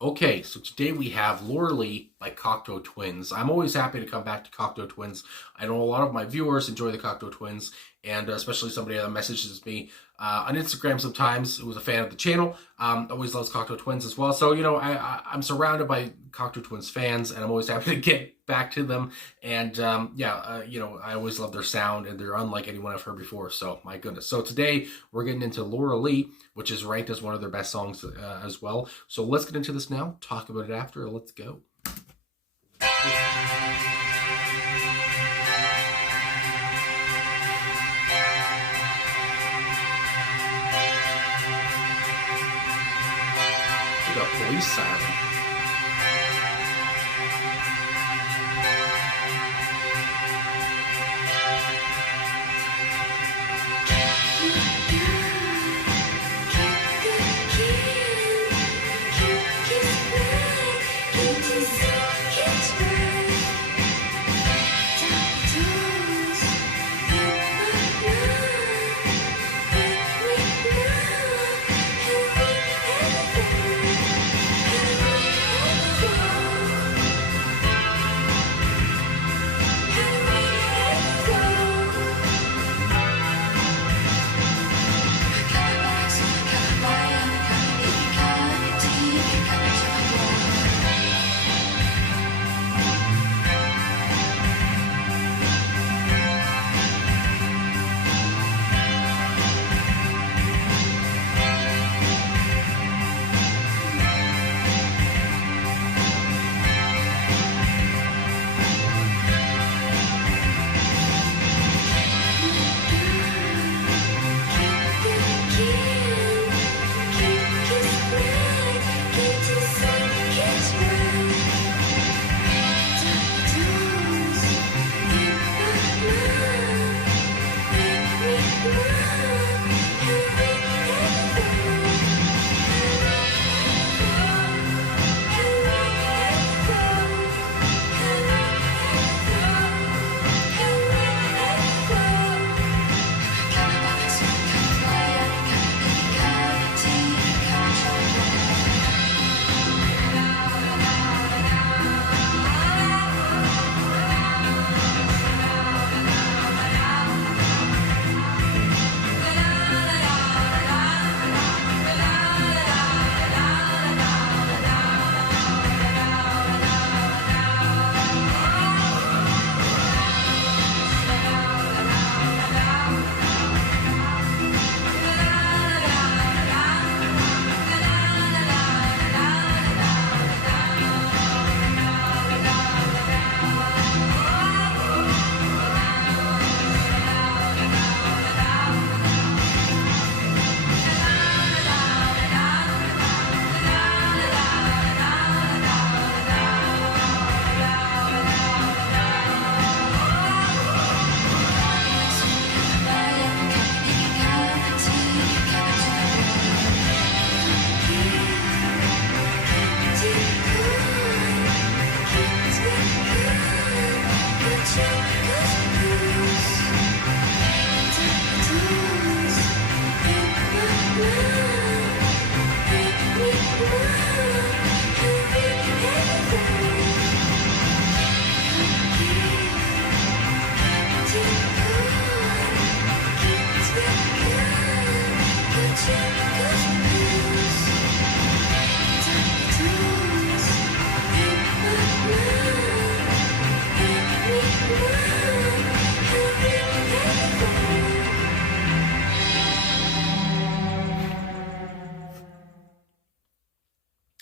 Okay, so today we have Lorelei by Cocteau Twins. I'm always happy to come back to Cocteau Twins. I know a lot of my viewers enjoy the Cocteau Twins, and especially somebody that messages me on Instagram sometimes who's a fan of the channel. Always loves Cocteau Twins as well. So, I'm surrounded by Cocteau Twins fans, and I'm always happy to get back to them. And I always love their sound, and they're unlike anyone I've heard before. So, my goodness. So, today we're getting into Lorelei, which is ranked as one of their best songs as well. So let's get into this now, talk about it after. Let's go. We got police siren.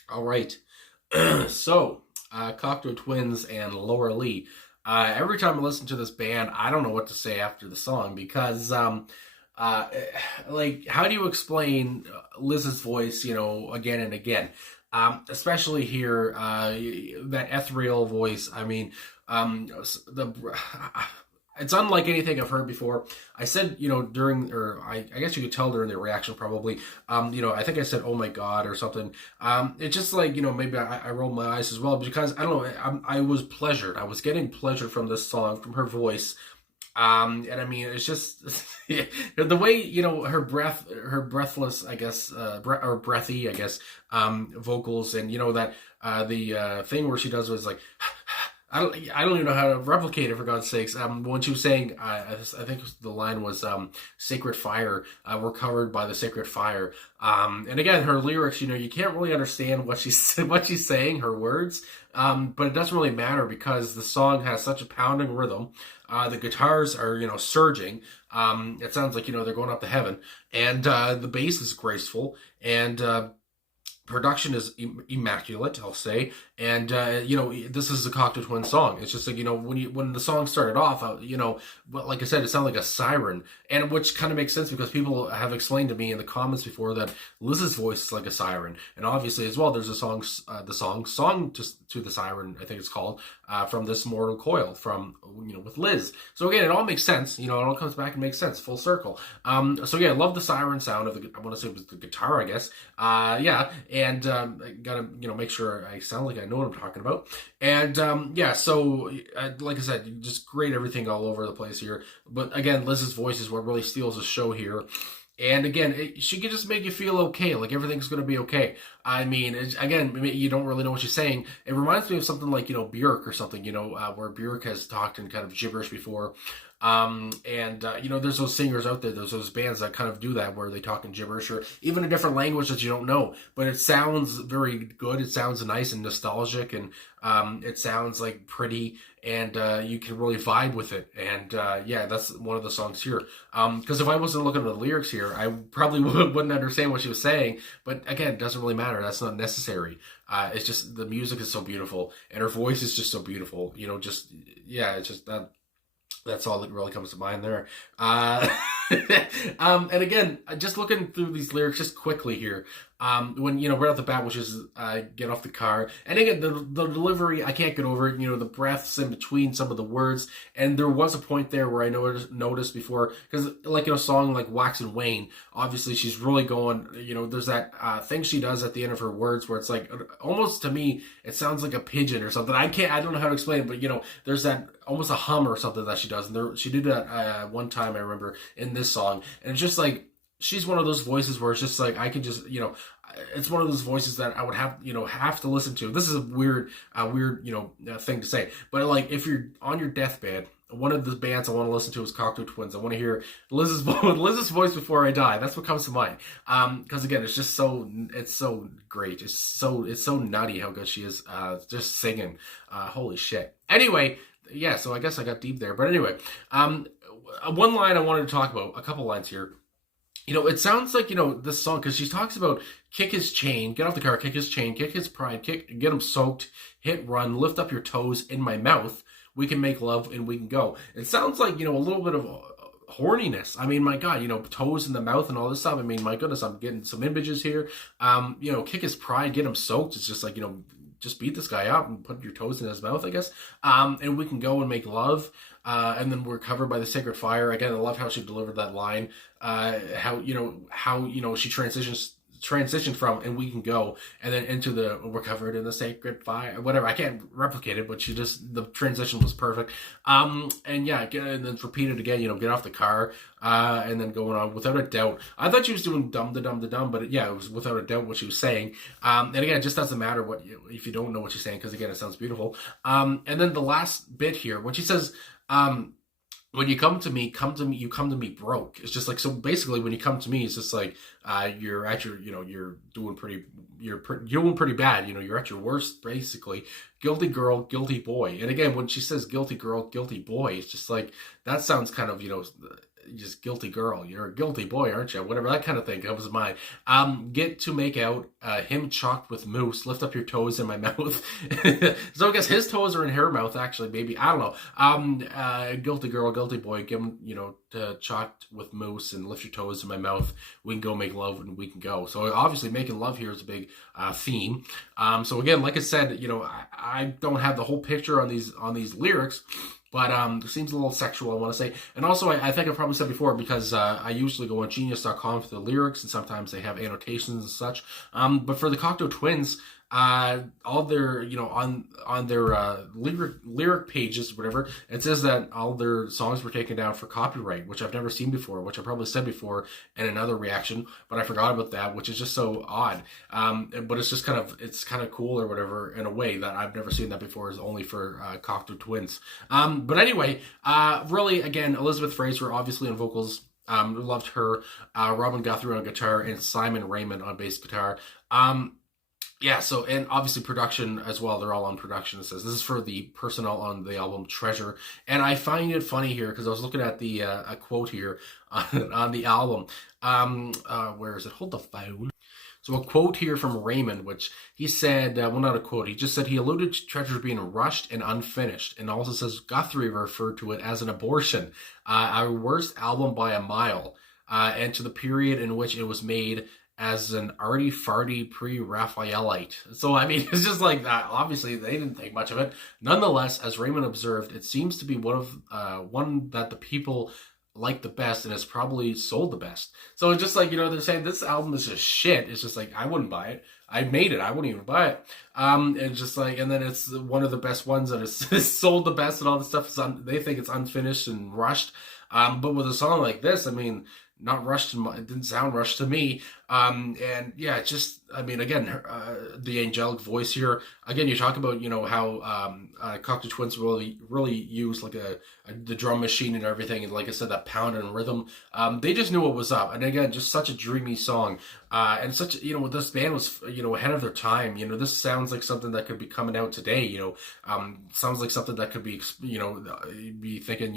All right. Cocteau Twins and Lorelei. Every time I listen to this band, I don't know what to say after the song because, uh, how do you explain Liz's voice, again and again? Especially here, that ethereal voice. I mean, the it's unlike anything I've heard before. I said, during, or I guess you could tell during the reaction probably, I think I said, oh my God, or something. It's just like, maybe I rolled my eyes as well because, I don't know, I was pleasured. I was getting pleasure from this song, from her voice. And I mean, it's just the way, you know, her breathless, I guess, or breathy, I guess, vocals, and you know that the thing where she does was like, I don't even know how to replicate it, for God's sakes. When she was saying, I think the line was, "Sacred fire, we're covered by the sacred fire." And again, her lyrics, you know, you can't really understand what she's saying, her words. But it doesn't really matter because the song has such a pounding rhythm. The guitars are, you know, surging. It sounds like, you know, they're going up to heaven, and the bass is graceful, and production is immaculate, I'll say. And you know, this is a Cocteau Twins song. It's just like, you know, when the song started off, you know, like I said, it sounded like a siren, and which kind of makes sense because people have explained to me in the comments before that Liz's voice is like a siren, and obviously as well, there's a song, song to the siren, I think it's called, from This Mortal Coil, from, you know, with Liz. So again, it all makes sense. You know, it all comes back and makes sense, full circle. So yeah, I love the siren sound of the, I want to say it was the guitar, I guess. Yeah, and I gotta, you know, make sure I sound like I know what I'm talking about. And yeah, so like I said, just great everything all over the place here. But again, Liz's voice is what really steals the show here. And again, she can just make you feel okay, like everything's going to be okay. I mean, again, you don't really know what she's saying. It reminds me of something like, you know, Björk or something, you know, where Björk has talked in kind of gibberish before. You know, there's those singers out there, there's those bands that kind of do that, where they talk in gibberish or even a different language that you don't know, but it sounds very good. It sounds nice and nostalgic, and it sounds like pretty, and you can really vibe with it. And yeah, that's one of the songs here. Because if I wasn't looking at the lyrics here, I probably wouldn't understand what she was saying. But again, it doesn't really matter. That's not necessary. It's just the music is so beautiful, and her voice is just so beautiful. You know, just yeah, it's just that. That's all that really comes to mind there. And again, just looking through these lyrics just quickly here. When, you know, right off the bat, which is get off the car. And again, the delivery, I can't get over it. You know, the breaths in between some of the words. And there was a point there where I noticed before, because like in a song like Wax and Wane, obviously she's really going, you know, there's that thing she does at the end of her words where it's like, almost to me, it sounds like a pigeon or something. I don't know how to explain it, but you know, there's that almost a hum or something that she does. And she did that one time, I remember, in this song. And it's just like, she's one of those voices where it's just like, I can just, you know, it's one of those voices that I would have to listen to. This is a weird, you know, thing to say. But like, if you're on your deathbed, one of the bands I want to listen to is Cocteau Twins. I want to hear Liz's voice before I die. That's what comes to mind. Because again, it's so great. It's so nutty how good she is. Just singing. Holy shit. Anyway, yeah. So I guess I got deep there. But anyway, one line I wanted to talk about. A couple lines here. You know, it sounds like, you know, this song, because she talks about kick his chain, get off the car, kick his chain, kick his pride, get him soaked, hit run, lift up your toes in my mouth. We can make love and we can go. It sounds like, you know, a little bit of horniness. I mean, my God, you know, toes in the mouth and all this stuff. I mean, my goodness, I'm getting some images here. You know, kick his pride, get him soaked. It's just like, you know, just beat this guy up and put your toes in his mouth, I guess. And we can go and make love. And then we're covered by the sacred fire. Again, I love how she delivered that line. How she transitioned from and we can go, and then into the we're covered in the sacred fire, whatever. I can't replicate it, but the transition was perfect. And yeah, and then repeat it again, you know, get off the car, and then going on. Without a doubt, I thought she was doing dum da dum da dum, but yeah, it was without a doubt what she was saying. And again, it just doesn't matter if you don't know what she's saying, because again, it sounds beautiful. And then the last bit here, when she says, when you come to me, you come to me broke. It's just like, so basically when you come to me, it's just like, you're at your, you know, you're doing pretty bad. You know, you're at your worst, basically. Guilty girl, guilty boy. And again, when she says guilty girl, guilty boy, it's just like, that sounds kind of, you know, just guilty girl. You're a guilty boy, aren't you? Whatever, that kind of thing comes to mind. Get to make out, him chalked with mousse, lift up your toes in my mouth. So I guess his toes are in her mouth, actually, maybe. I don't know. Guilty girl, guilty boy, give him, you know, chalked with mousse and lift your toes in my mouth. We can go make love and we can go. So obviously making love here is a big theme. So again, like I said, you know, I don't have the whole picture on these lyrics, but it seems a little sexual, I want to say. And also, I think I probably said before, because I usually go on genius.com for the lyrics, and sometimes they have annotations and such. But for the Cocteau Twins, all their, on their lyric pages, whatever, it says that all their songs were taken down for copyright, which I've never seen before, which I probably said before in another reaction, but I forgot about that, which is just so odd. But it's just it's kind of cool or whatever in a way that I've never seen that before, is only for Cocteau Twins. But anyway, really, again, Elizabeth Fraser, obviously on vocals. Loved her. Robin Guthrie on guitar and Simon Raymond on bass guitar. Yeah, so, and obviously production as well. They're all on production. It says this is for the personnel on the album Treasure. And I find it funny here because I was looking at the a quote here on the album. Where is it? Hold the phone. So a quote here from Raymond, which he said, well, not a quote, he just said he alluded to Treasure being rushed and unfinished, and also says Guthrie referred to it as an abortion, our worst album by a mile, and to the period in which it was made as an arty-farty pre-Raphaelite. So, I mean, it's just like that. Obviously, they didn't think much of it. Nonetheless, as Raymond observed, it seems to be one that the people like the best, and it's probably sold the best. So it's just like, they're saying this album is just shit. It's just like, I wouldn't buy it. I made it. I wouldn't even buy it. It's just like, and then it's one of the best ones that is sold the best, and all the stuff they think it's unfinished and rushed. But with a song like this, I mean, not rushed. It didn't sound rushed to me. And yeah, it's just, I mean, again, the angelic voice here. Again, you talk about, how Cocteau Twins really use like the drum machine and everything, and like I said, that pound and rhythm. They just knew what was up, and again, just such a dreamy song. And such, this band was, ahead of their time. This sounds like something that could be coming out today. Sounds like something that could be, you'd be thinking,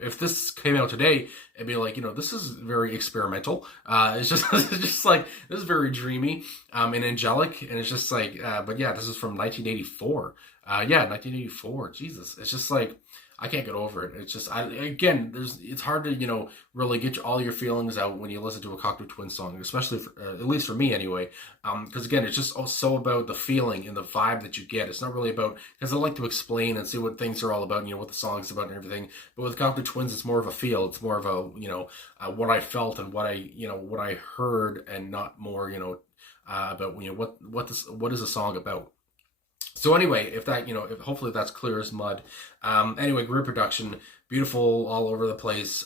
if this came out today, it'd be like, this is very experimental. It's just like, this is very dreamy, and angelic, and it's just like, but yeah, this is from 1984. 1984. Jesus, it's just like, I can't get over it. It's just, it's hard to, really get all your feelings out when you listen to a Cocteau Twins song, especially at least for me anyway. Because again, it's just so about the feeling and the vibe that you get. It's not really about, because I like to explain and see what things are all about, what the song's about and everything. But with Cocteau Twins, it's more of a feel. It's more of a, what I felt and what I heard, and not more, about, what is the song about. So anyway, if hopefully that's clear as mud. Anyway, great production, beautiful all over the place.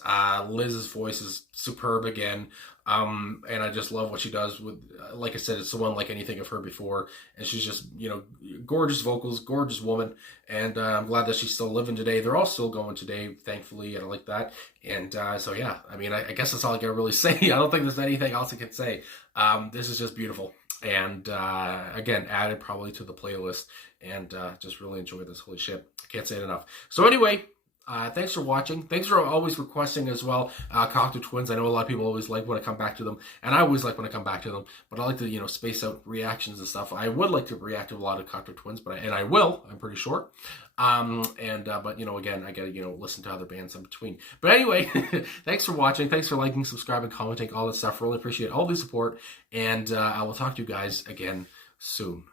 Liz's voice is superb again. And I just love what she does with, like I said, it's the one like anything I've heard before. And she's just, gorgeous vocals, gorgeous woman. And I'm glad that she's still living today. They're all still going today, thankfully, and I like that. And so yeah, I mean, I guess that's all I can really say. I don't think there's anything else I can say. This is just beautiful. And again, added probably to the playlist, and just really enjoy this. Holy shit, I can't say it enough. So anyway, thanks for watching. Thanks for always requesting as well, Cocteau Twins. I know a lot of people always like when I come back to them, and I always like when I come back to them, but I like to, space out reactions and stuff. I would like to react to a lot of Cocteau Twins, and I will, I'm pretty sure. But again, I gotta, listen to other bands in between. But anyway, thanks for watching. Thanks for liking, subscribing, commenting, all that stuff. Really appreciate all the support, and I will talk to you guys again soon.